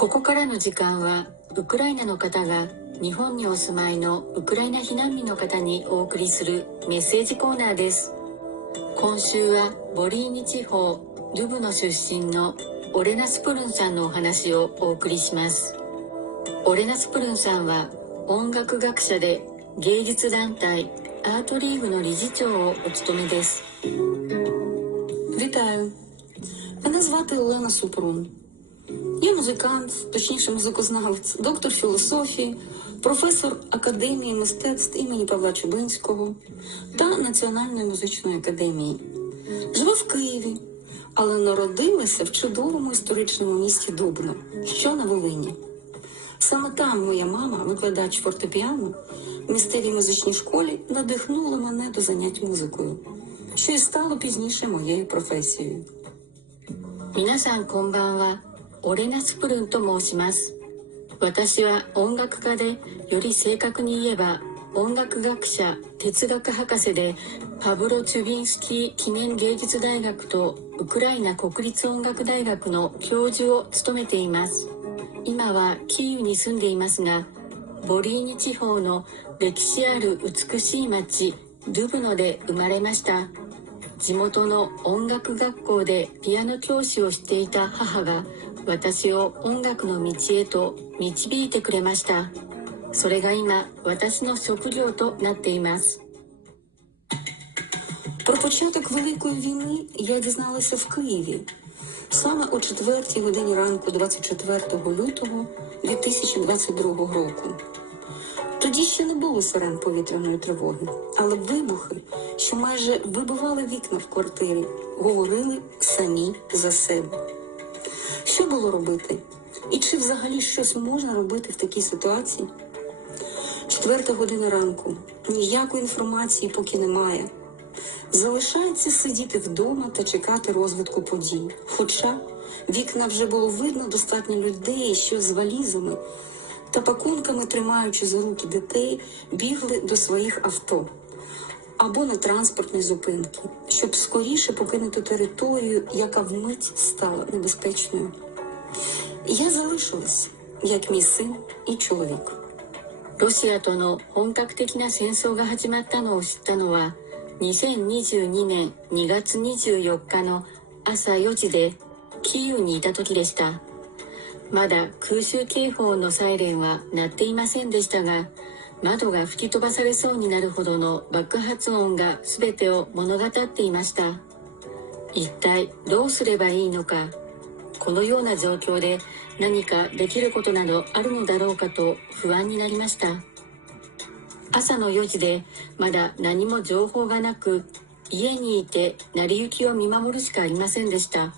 ここからの時間はウクライナの方が日本にお住まいのウクライナ避難民の方にお送りするメッセージコーナーです今週はボリーニ地方ルブの出身のオレナ・スプルンさんのお話をお送りしますオレナ・スプルンさんは音楽学者で芸術団体アートリーグの理事長をお務めです Вітаю! Мене звати Олена Супрун. Я музикант, точніше музикознавець, доктор філософії, професор Академії мистецтв імені Павла Чубинського та Національної музичної академії. Живу в Києві, але народилася в чудовому історичному місті Дубно, що на Волині. Саме там моя мама, викладач фортепіано, в місцевій музичній школі, надихнула мене до занять музикою, що і стало пізніше моєю професією. 皆さんこんばんは オレナ・スプルンと申します。私は音楽家でより正確に言えば音楽学者哲学博士でパブロ・チュビンスキー記念芸術大学とウクライナ国立音楽大学の教授を務めています。今はキーウに住んでいますがボリーニ地方の歴史ある美しい町ルブノで生まれました。地元の音楽学校でピアノ教師をしていた母が私を音楽の道へと導いてくれましたそれが今私の職業となっています Про початок Великої війни я дізналася в Києві саме о 4 годині ранку 24 лютого 2022 року. Тоді ще не було сирен повітряної тривоги, але вибухи, що майже вибивали вікна в квартирі, говорили самі за себе. Що було робити? І чи взагалі щось можна робити в такій ситуації? Четверта година ранку. Ніякої інформації поки немає. Залишається сидіти вдома та чекати розвитку подій. Хоча вікна вже було видно достатньо людей, що з валізами та пакунками, тримаючи за руки дітей, бігли до своїх авто або на транспортні зупинки, щоб скоріше покинути територію, яка вмить стала небезпечною. Я залишилась, як мій син і чоловік. ロシアとの本格的な戦争が始まったのを知ったのは2022年2月24日の朝4時でキーウにいた時でしたまだ空襲警報のサイレンは鳴っていませんでしたが 窓が吹き飛ばされそうになるほどの爆発音が全てを物語っていました。一体どうすればいいのか。このような状況で何かできることなどあるのだろうかと不安になりました。朝の4時でまだ何も情報がなく家にいて成り行きを見守るしかありませんでした。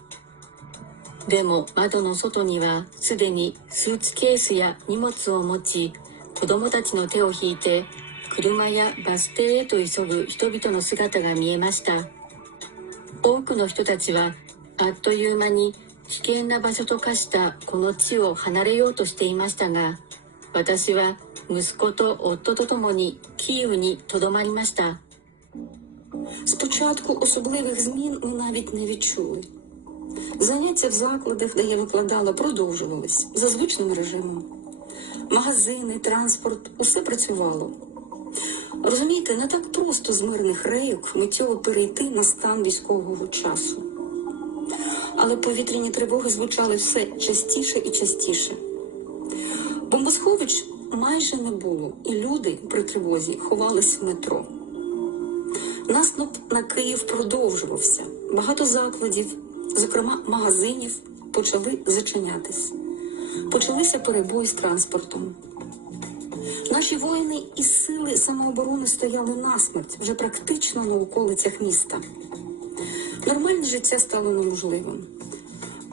でも窓の外にはすでにスーツケースや荷物を持ち子供たちの手を引いて車やバス停へと急ぐ人々の姿が見えました多くの人たちはあっという間に危険な場所と化したこの地を離れようとしていましたが私は息子と夫と共にキーウにとどまりました Спочатку особливих змін ми навіть не відчули. Заняття в закладах, де я викладала, продовжувались за звичним режимом. Магазини, транспорт усе працювало. Розумієте, не так просто з мирних рейок миттєво перейти на стан військового часу. Але повітряні тривоги звучали все частіше і частіше. Бомбосховищ майже не було, і люди при тривозі ховались в метро. Наступ на Київ продовжувався. Багато закладів, зокрема магазинів, почали зачинятись Почалися перебої з транспортом. Наші воїни і сили самооборони стояли насмерть вже практично на околицях міста. Нормальне життя стало неможливим.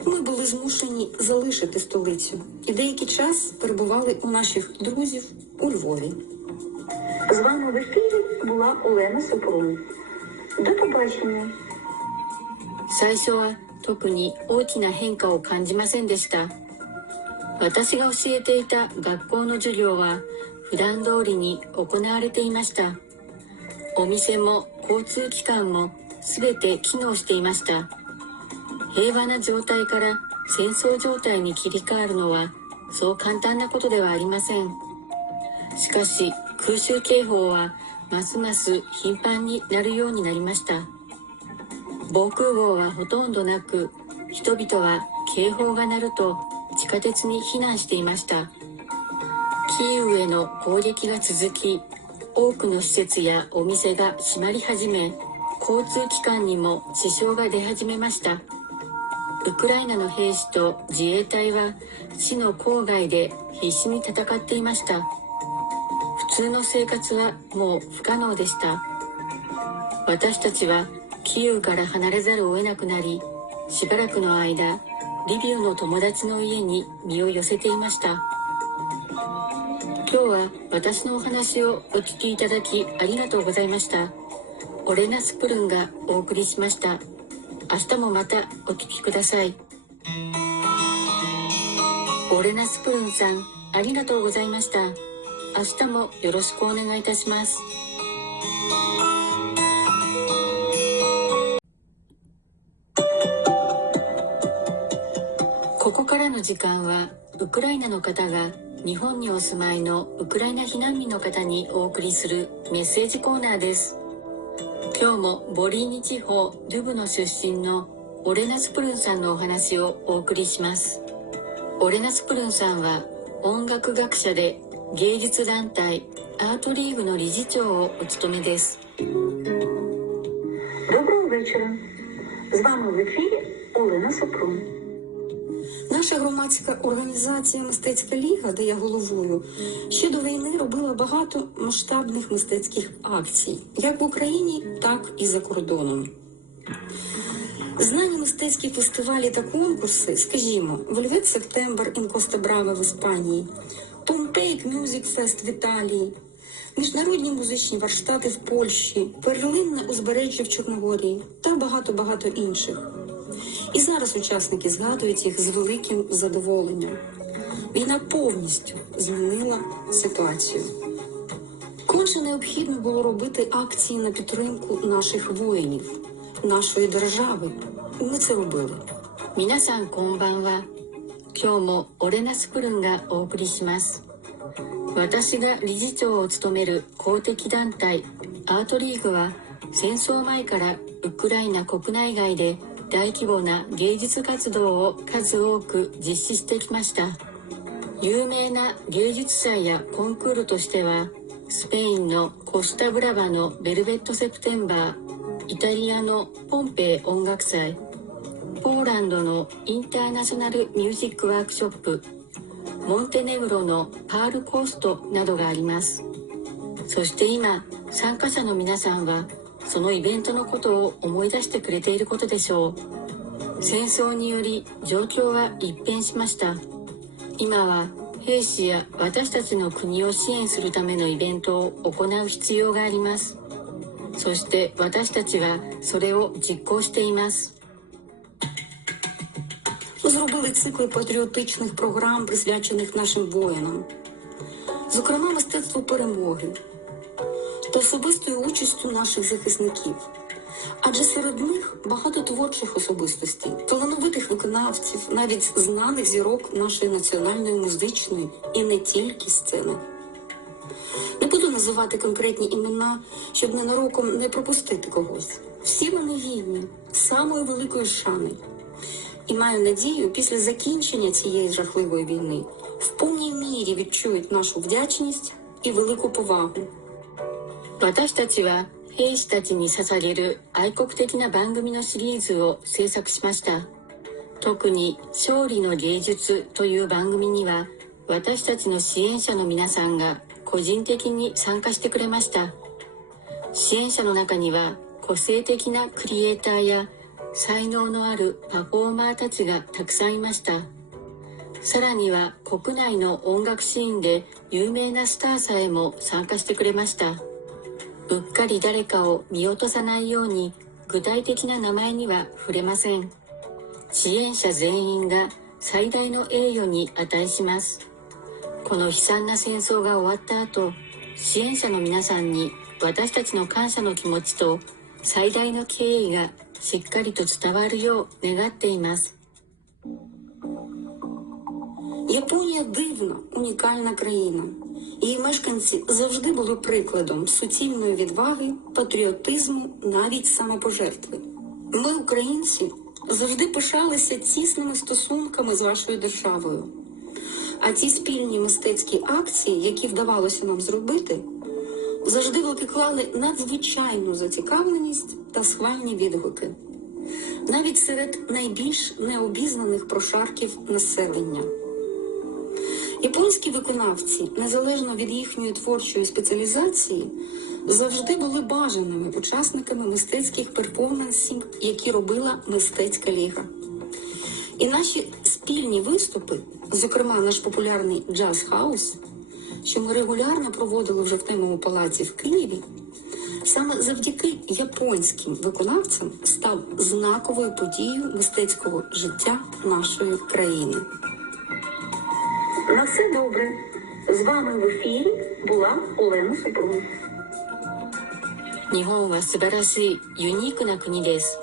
Ми були змушені залишити столицю і деякий час перебували у наших друзів у Львові. З вами в ефірі була Олена Супрун. До побачення. 最初は特に大きな変化を感じませんでした 私が教えていた学校の授業は普段通りに行われていました。お店も交通機関も全て機能していました。平和な状態から戦争状態に切り替わるのはそう簡単なことではありません。しかし空襲警報はますます頻繁になるようになりました。防空壕はほとんどなく人々は警報が鳴ると下鉄に避難していました。キーウへの攻撃が続き多くの施設やお店が閉まり始め交通機関にも支障が出始めました。ウクライナの兵士と自衛隊は市の郊外で必死に戦っていました。普通の生活はもう不可能でした。私たちはキーウから離れざるを得なくなりしばらくの間リビウの友達の家に身を寄せていました。今日は私のお話をお聞きいただきありがとうございました。オレナスプルンがお送りしました。明日もまたお聞きください。オレナスプルンさんありがとうございました。明日もよろしくお願いいたします。からの時間はウクライナの方が日本にお住まいのウクライナ避難民の方にお送りするメッセージコーナーです今日もボリーニ地方デュブの出身のオレナスプルンさんのお話をお送りしますオレナスプルンさんは音楽学者で芸術団体アートリーグの理事長をお務めです Доброго вечора. З вами в ефірі Олена Супрун. Наша громадська організація Мистецька ліга, де я головую, ще до війни робила багато масштабних мистецьких акцій, як в Україні, так і за кордоном. Знані мистецькі фестивалі та конкурси, скажімо, Вельвет Септембр in Коста в Іспанії, Помпейк Мюзик Фест в Італії, міжнародні музичні варштати в Польщі, Перлинне узбережжя в Чорногорії та багато-багато інших. І зараз учасники згадують їх з великим задоволенням. Війна повністю змінила ситуацію. Конче необхідно було робити акції на підтримку наших воїнів, нашої держави. І Ми це робили. 皆さんこんばんは今日もオレナスプルンがお送りします私が理事長を務める公的団体アートリーグは戦争前からウクライナ国内外で 大規模な芸術活動を数多く実施してきました。有名な芸術祭やコンクールとしてはスペインのコスタブラバのベルベット・セプテンバーイタリアのポンペイ音楽祭ポーランドのインターナショナルミュージックワークショップモンテネグロのパールコーストなどがあります。そして今参加者の皆さんはそのイベントのことを思い出してくれていることでしょう戦争により状況は一変しました今は兵士や私たちの国を支援するためのイベントを行う必要がありますそして私たちはそれを実行しています Ми зробили цикли патріотичних програм, присвячених нашим воїнам, зокрема мистецтву перемоги Та особистою участю наших захисників. Адже серед них багато творчих особистостей, талановитих виконавців, навіть знаних зірок нашої національної музичної і не тільки сцени. Не буду називати конкретні імена, щоб ненароком не пропустити когось. Всі вони гідні, самої великої шани. І маю надію, після закінчення цієї жахливої війни в повній мірі відчують нашу вдячність і велику повагу. 私たちは兵士たちに捧げる愛国的な番組のシリーズを制作しました。特に「勝利の芸術」という番組には私たちの支援者の皆さんが個人的に参加してくれました。支援者の中には個性的なクリエイターや才能のあるパフォーマーたちがたくさんいました。さらには国内の音楽シーンで有名なスターさえも参加してくれました。うっかり誰かを見落とさないように具体的な名前には触れません支援者全員が最大の栄誉に値しますこの悲惨な戦争が終わった後支援者の皆さんに私たちの感謝の気持ちと最大の敬意がしっかりと伝わるよう願っています Японія дивна, унікальна країна. Її мешканці завжди були прикладом суцільної відваги, патріотизму, навіть самопожертви. Ми, українці, завжди пишалися тісними стосунками з вашою державою. А ті спільні мистецькі акції, які вдавалося нам зробити, завжди викликали надзвичайну зацікавленість та схвальні відгуки, навіть серед найбільш необізнаних прошарків населення. Японські виконавці, незалежно від їхньої творчої спеціалізації, завжди були бажаними учасниками мистецьких перформансів, які робила мистецька ліга. І наші спільні виступи, зокрема наш популярний джаз хаус, що ми регулярно проводили в темному палаці в Києві, саме завдяки японським виконавцям став знаковою подією мистецького життя нашої країни. На все добре. З вами в ефірі була Олена Супрун. 日本は素晴らしいユニークな国です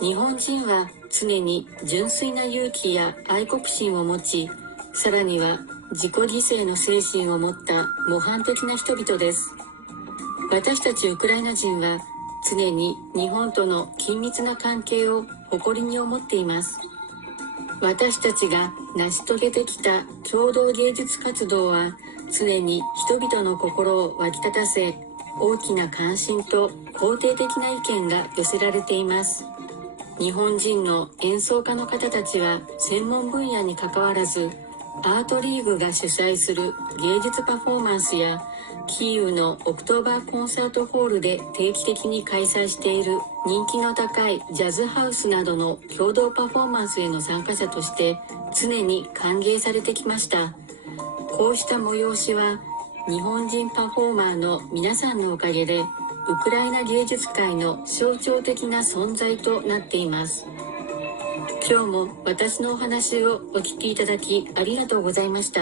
日本人は常に純粋な勇気や愛国心を持ちさらには自己犠牲の精神を持った模範的な人々です私たちウクライナ人は常に日本との緊密な関係を誇りに思っています 私たちが成し遂げてきた共同芸術活動は常に人々の心を湧き立たせ大きな関心と肯定的な意見が寄せられています。日本人の演奏家の方たちは専門分野にかかわらずアートリーグが主催する芸術パフォーマンスやキーウのオクトーバーコンサートホールで定期的に開催している人気の高いジャズハウスなどの共同パフォーマンスへの参加者として常に歓迎されてきました。こうした催しは日本人パフォーマーの皆さんのおかげでウクライナ芸術界の象徴的な存在となっています。今日も私のお話をお聞きいただきありがとうございました。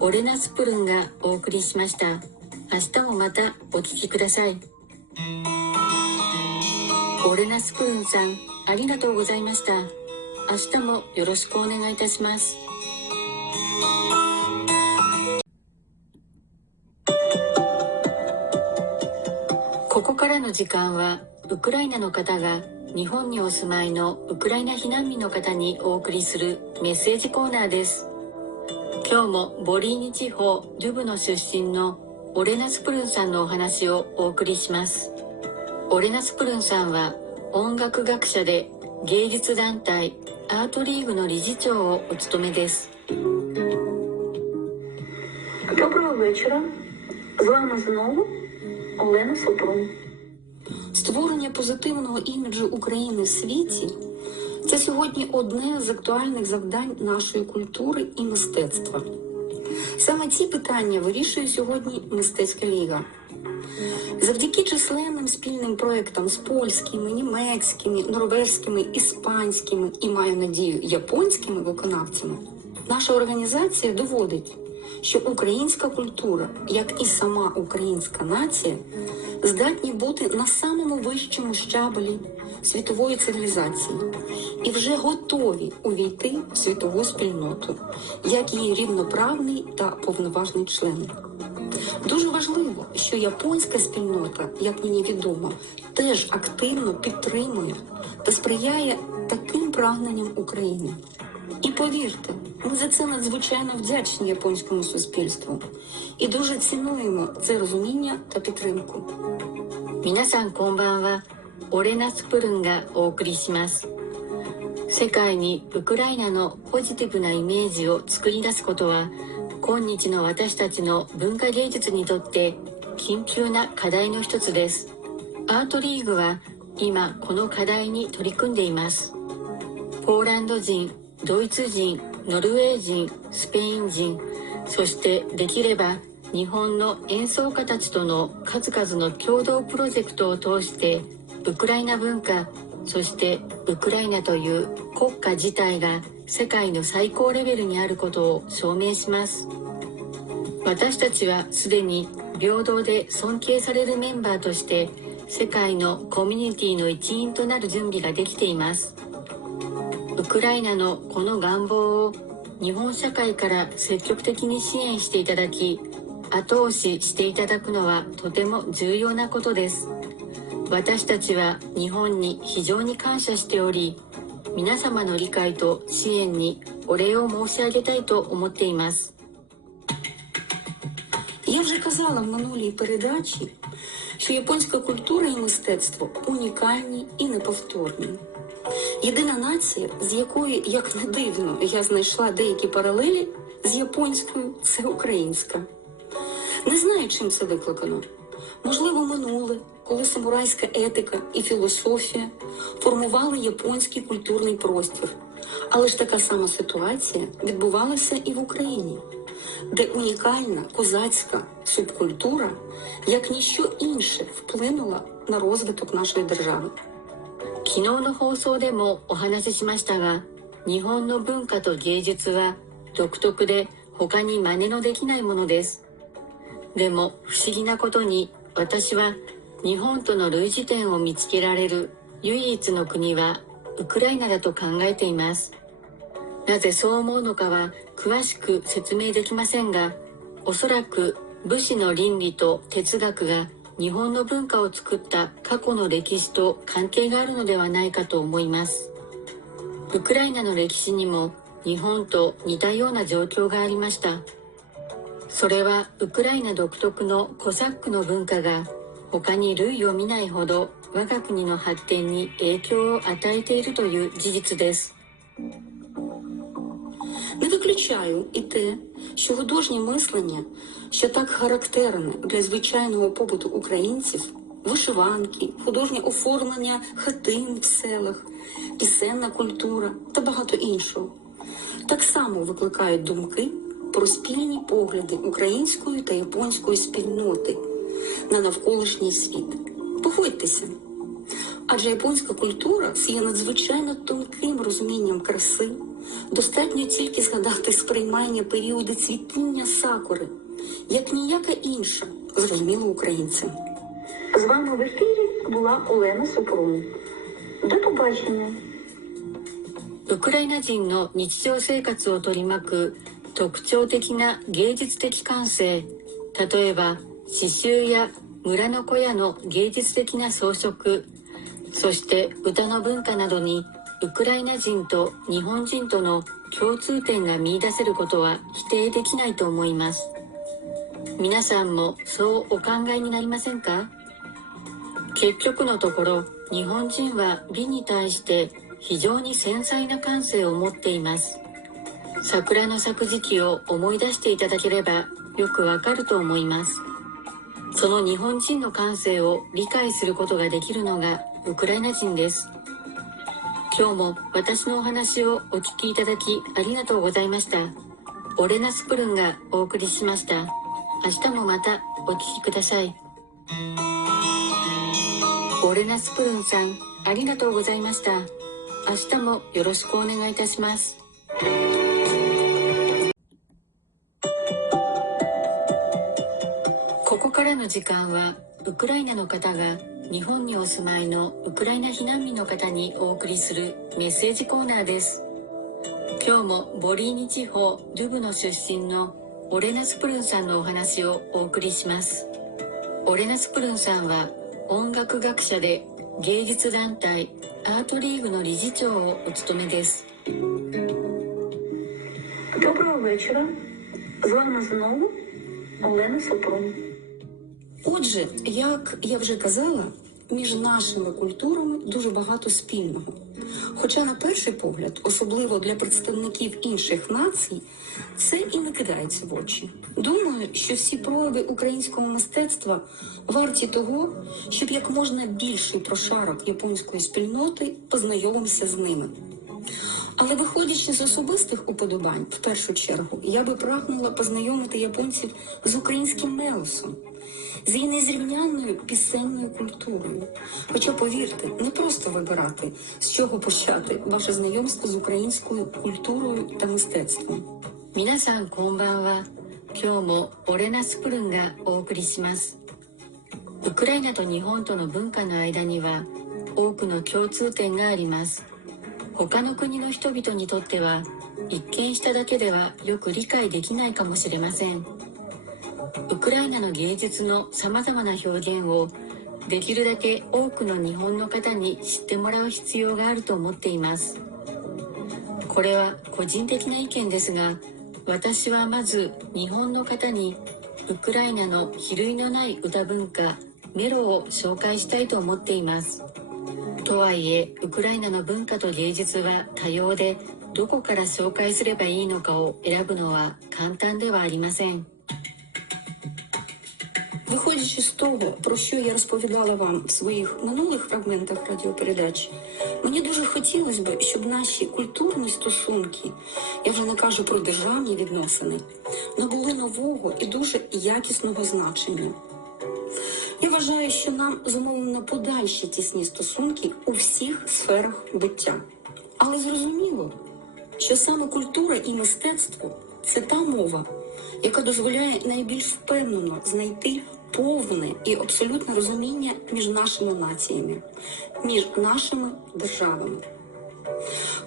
オレナスプルンがお送りしました。明日もまたお聞きください。オレナスプルンさんありがとうございました。明日もよろしくお願いいたします。ここからの時間はウクライナの方が日本にお住まいのウクライナ避難民の方にお送りするメッセージコーナーです今日もボリーニ地方ルブの出身のオレナスプルンさんのお話をお送りしますオレナスプルンさんは音楽学者で芸術団体アートリーグの理事長をお務めです Доброго вечора. З вами знову Олена Супрун. Створення позитивного іміджу України в світі це сьогодні одне з актуальних завдань нашої культури і мистецтва. Саме ці питання вирішує сьогодні мистецька ліга. Завдяки численним спільним проектам з польськими, німецькими, норвезькими, іспанськими і маю надію японськими виконавцями, наша організація доводить, що українська культура, як і сама українська нація, здатні бути на самому вищому щабелі світової цивілізації і вже готові увійти в світову спільноту, як її рівноправний та повноважний член. Дуже важливо, що японська спільнота, як мені відомо, теж активно підтримує та сприяє таким прагненням України. І повірте, ми за це надзвичайно вдячні японському суспільству і дуже цінуємо це розуміння та підтримку. 皆さんこんばんは。オレナスプルンがお送りします。世界にウクライナのポジティブなイメージを作り出すことは今日の私たちの文化芸術にとって緊急な課題の一つです。アートリーグは今この課題に取り組んでいます。ポーランド人ドイツ人ノルウェー人スペイン人そしてできれば日本の演奏家たちとの数々の共同プロジェクトを通してウクライナ文化そしてウクライナという国家自体が世界の最高レベルにあることを証明します。私たちはすでに平等で尊敬されるメンバーとして世界のコミュニティの一員となる準備ができています。ウクライナのこの願望を日本社会から積極的に支援していただき後押ししていただくのはとても重要なことです私たちは日本に非常に感謝しており皆様の理解と支援にお礼を申し上げたいと思っています Я вже казала в минулій передачі, що японська культура і мистецтво унікальні і неповторні. Єдина нація, з якої, як не дивно, я знайшла деякі паралелі з японською, це українська. Не знаю, чим це викликано. Можливо, минуле, коли самурайська етика і філософія формували японський культурний простір. Але ж така сама ситуація відбувалася і в Україні, де унікальна козацька субкультура, як ніщо інше, вплинула на розвиток нашої держави. 昨日の放送でもお話ししましたが日本の文化と芸術は独特で他に真似のできないものです でも不思議なことに私は日本との類似点を見つけられる唯一の国はウクライナだと考えています。なぜそう思うのかは詳しく説明できませんがおそらく武士の倫理と哲学が日本の文化を作った過去の歴史と関係があるのではないかと思います。ウクライナの歴史にも日本と似たような状況がありました。それはウクライナ独特のコサックの文化が他に類を見ないほど我が国の発展に影響を与えているという事実です Не виключаю і те, що художнє мислення, що так характерне для звичайного побуту українців, вишиванки, художнє оформлення хатин в селах, пісенна культура та багато іншого, так само викликають думки про спільні погляди української та японської спільноти на навколишній світ. Погодьтеся. Адже японська культура є надзвичайно тонким розумінням краси. Достатньо тільки згадати сприймання періоду цвітіння сакури, як ніяка інша, зрозуміло українцям. З вами в ефірі була Олена Супрун. До побачення. ウクライナ人の日常生活を取り巻く 特徴的な芸術的感性。例えば刺繍や村の小屋の芸術的な装飾。そして歌の文化などにウクライナ人と日本人との共通点が見出せることは否定できないと思います。皆さんもそうお考えになりませんか？結局のところ日本人は美に対して非常に繊細な感性を持っています。桜の咲く時期を思い出していただければよくわかると思います。その日本人の感性を理解することができるのがウクライナ人です。今日も私のお話をお聞きいただきありがとうございました。オレナスプルンがお送りしました。明日もまたお聞きください。オレナスプルンさんありがとうございました。明日もよろしくお願いいたします。の時間はウクライナの方が日本にお住まいのウクライナ避難民の方にお送りするメッセージコーナーです今日もボリーニ地方ルブの出身のオレナスプルンさんのお話をお送りしますオレナスプルンさんは音楽学者で芸術団体アートリーグの理事長をお務めです Доброго вечора. З вами знову Олена Супрун. Отже, як я вже казала, між нашими культурами дуже багато спільного. Хоча, на перший погляд, особливо для представників інших націй, це і не кидається в очі. Думаю, що всі прояви українського мистецтва варті того, щоб як можна більший прошарок японської спільноти познайомився з ними. Але виходячи з особистих уподобань, в першу чергу, я би прагнула познайомити японців з українським мелосом, з її незрівнянною пісенною культурою. Хоча, повірте, не просто вибирати, з чого почати ваше знайомство з українською культурою та мистецтвом. 皆さんこんばんは今日もオレナスプルンがお送りしますウクライナと日本との文化の間には多くの共通点があります 他の国の人々にとっては一見しただけではよく理解できないかもしれません ウクライナの芸術のさまざまな表現をできるだけ多くの日本の方に知ってもらう必要があると思っています。これは個人的な意見ですが私はまず日本の方にウクライナの比類のない歌文化メロを紹介したいと思っています。とはいえウクライナの文化と芸術は多様でどこから紹介すればいいのかを選ぶのは簡単ではありません。Виходячи з того, про що я розповідала вам в своїх минулих фрагментах радіопередач, мені дуже хотілося б, щоб наші культурні стосунки, я вже не кажу про державні відносини, набули нового і дуже якісного значення. Я вважаю, що нам зумовлено подальші тісні стосунки у всіх сферах буття. Але зрозуміло, що саме культура і мистецтво це та мова, яка дозволяє найбільш впевнено знайти повне і абсолютне розуміння між нашими націями, між нашими державами.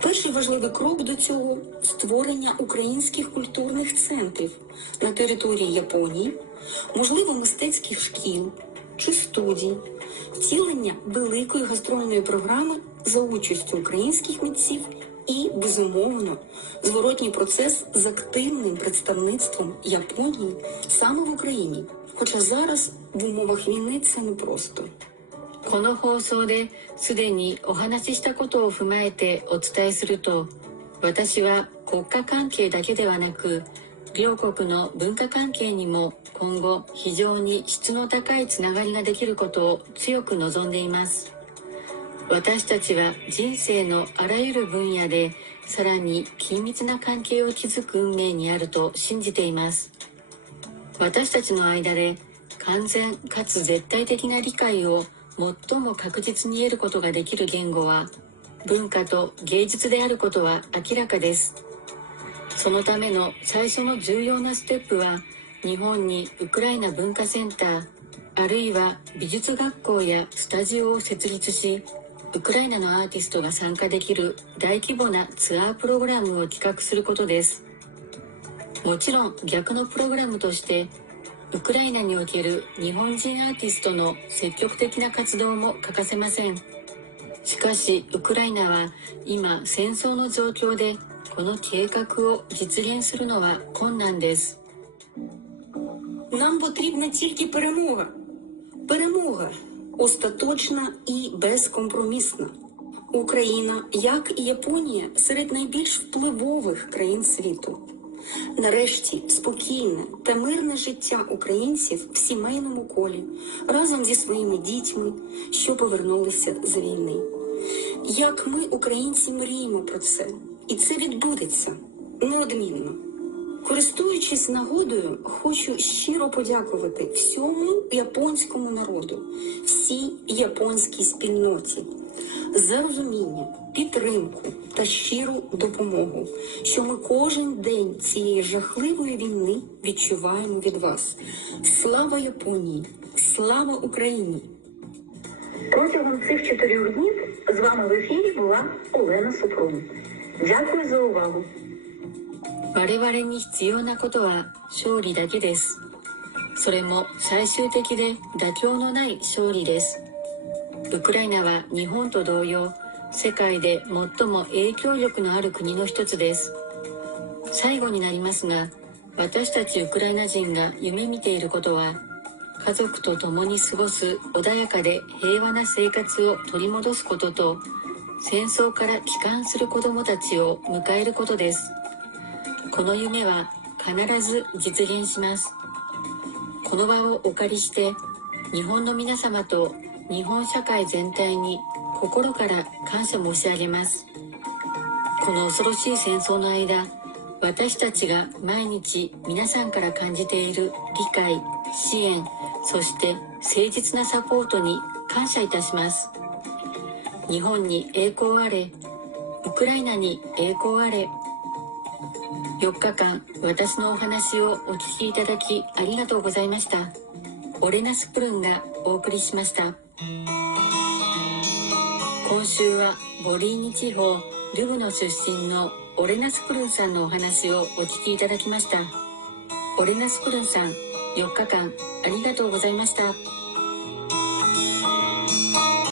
Перший важливий крок до цього створення українських культурних центрів на території Японії, можливо, мистецьких шкіл чи студій, втілення великої гастрольної програми за участю українських митців і, безумовно, зворотній процес з активним представництвом Японії саме в Україні. Хоча зараз в умовах війни це непросто. この放送ですでにお話ししたことを踏まえてお伝えすると私は国家関係だけではなく両国の文化関係にも今後非常に質の高いつながりができることを強く望んでいます私たちは人生のあらゆる分野でさらに緊密な関係を築く運命にあると信じています 私たちの間で完全かつ絶対的な理解を最も確実に得ることができる言語は文化と芸術であることは明らかです。そのための最初の重要なステップは日本にウクライナ文化センターあるいは美術学校やスタジオを設立しウクライナのアーティストが参加できる大規模なツアープログラムを企画することです。もちろん逆のプログラムとしてウクライナにおける日本人アーティストの積極的な活動も欠かせませんしかしウクライナは今戦争の状況でこの計画を実現するのは困難です Нам потрібна тільки перемога. Перемога остаточна і безкомпромісна. Україна, як і Японія, серед найбільш впливових країн світу. Нарешті спокійне та мирне життя українців в сімейному колі разом зі своїми дітьми, що повернулися з війни. Як ми, українці, мріємо про це, і це відбудеться неодмінно. Користуючись нагодою, хочу щиро подякувати всьому японському народу, всій японській спільноті за розуміння, підтримку та щиру допомогу, що ми кожен день цієї жахливої війни відчуваємо від вас. Слава Японії! Слава Україні! Протягом цих чотирьох днів з вами в ефірі була Олена Супрун. Дякую за увагу. 我々に必要なことは勝利だけですそれも最終的で妥協のない勝利です ウクライナは日本と同様世界で最も影響力のある国の一つです。最後になりますが私たちウクライナ人が夢見ていることは家族と共に過ごす穏やかで平和な生活を取り戻すことと戦争から帰還する子どもたちを迎えることです。この夢は必ず実現します。この場をお借りして日本の皆様と日本社会全体に心から感謝申し上げます。この恐ろしい戦争の間私たちが毎日皆さんから感じている理解支援そして誠実なサポートに感謝いたします。日本に栄光あれウクライナに栄光あれ。4日間私のお話をお聞きいただきありがとうございました。オレナスプルンがお送りしました今週はボリーニ地方ルブの出身のオレナ・スプルンさんのお話をお聞きいただきました。オレナ・スプルンさん、4日間ありがとうございました。